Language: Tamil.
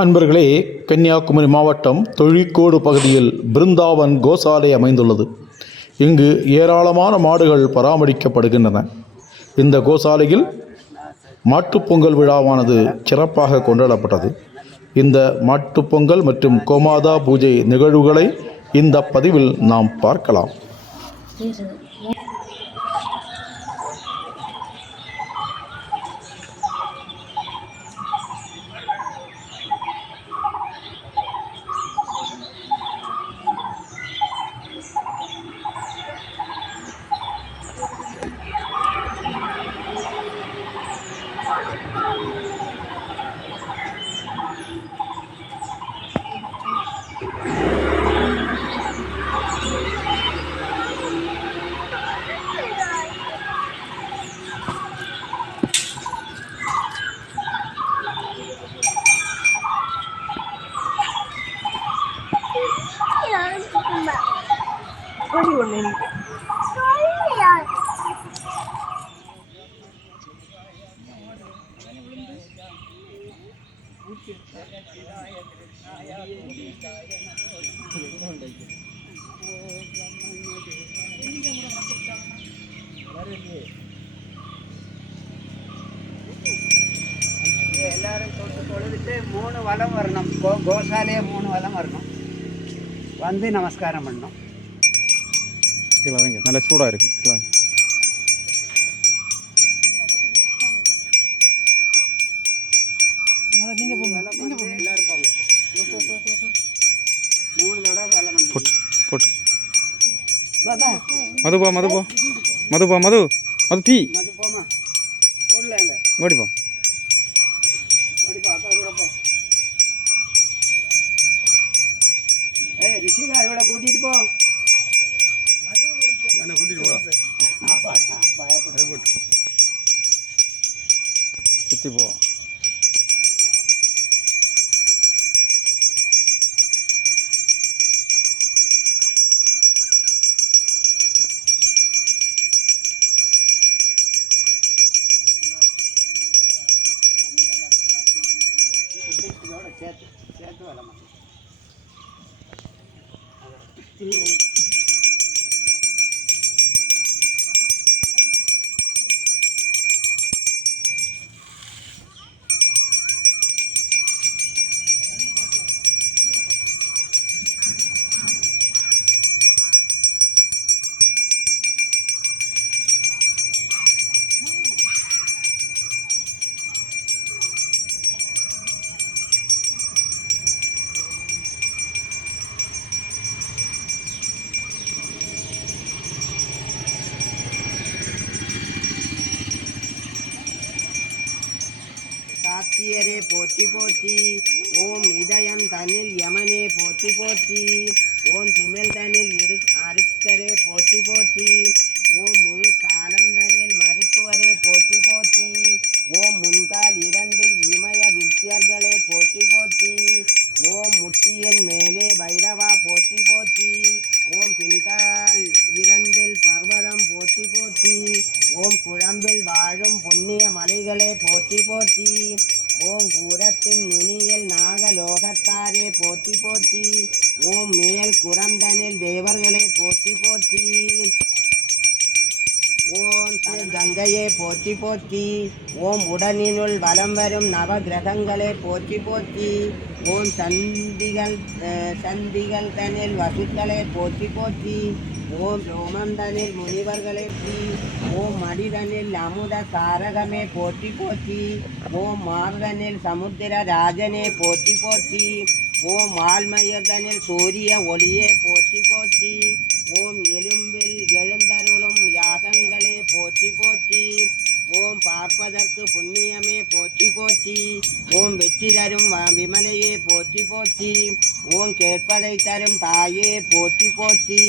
அன்பர்களே, கன்னியாகுமரி மாவட்டம் தொழிற்கோடு பகுதியில் பிருந்தாவன் கோசாலை அமைந்துள்ளது. இங்கு ஏராளமான மாடுகள் பராமரிக்கப்படுகின்றன. இந்த கோசாலையில் மாட்டுப்பொங்கல் விழாவானது சிறப்பாக கொண்டாடப்பட்டது. இந்த மாட்டுப்பொங்கல் மற்றும் கோமாதா பூஜை நிகழ்வுகளை இந்த பதிவில் நாம் பார்க்கலாம். எல்லாரும் தொழுதுட்டு 3 வலம் வரணும். கோசாலையே 3 வலம் வரணும். வந்து நமஸ்காரம் பண்ணணும். கீழே வைங்க, நல்ல சூடாக இருக்கு. கீழே 3 தடவை வலம் வந்து போட்டு மதுபா மது டீ மது போமா போடலாங்க. ஓடிப்பா அக்கா கூட போ. ரிஷிகா இவளை கூட்டிட்டு போ. சுற்றி போ. சேர்த்து வரமா சாத்தியரே போற்றி போற்றி. ஓம் இதயம் தனில் யமனே போற்றி போற்றி. ஓம் திமிழ் தனில் அருக்கரே போற்றி போற்றி. ஓம் முழு காலந்தனில் மருத்துவரே போற்றி போற்றி. ஓம் முன்கால் 2 இமய வித்தியர்களே போற்றி போற்றி. ஓம் முட்டியின் மேலே பைரவா போற்றி போற்றி. ஓம் பின்கால் 2 பர்வதம் போற்றி போற்றி. ஓம் குழம்பில் வாழும் புண்ணிய மலைகளே போற்றி போற்றி. ஓம் கூரத்தின் நுனியில் நாகலோகத்தாரே போற்றி போற்றி. ஓம் மேல் குரந்தனில் தேவர்களே போற்றி போற்றி. ஓம் கங்கையே போற்றி போற்றி. ஓம் உடனினுள் வலம் வரும் நவ கிரகங்களே போற்றி போற்றி. ஓம் சந்திகள் தனில் வசுக்களே போற்றி போற்றி. ஓம் ரோமந்தனில் முனிவர்களே போற்றி. ஓம் மடிதனில் அமுத காரகமே போற்றி போற்றி. ஓம் மார்தனில் சமுத்திர ராஜனே போற்றி போற்றி. ஓம் ஆழ்மயதனில் சூரிய ஒளியே போற்றி போற்றி. ஓம் எலும்பில் எழுந்தருளும் யாகங்களே போற்றி போற்றி. ஓம் பார்ப்பதற்கு புண்ணியமே போற்றி போற்றி. ஓம் வெற்றி தரும் விமலையே போற்றி போற்றி. ஓம் கேட்பதை தரும் தாயே போற்றி போற்றி.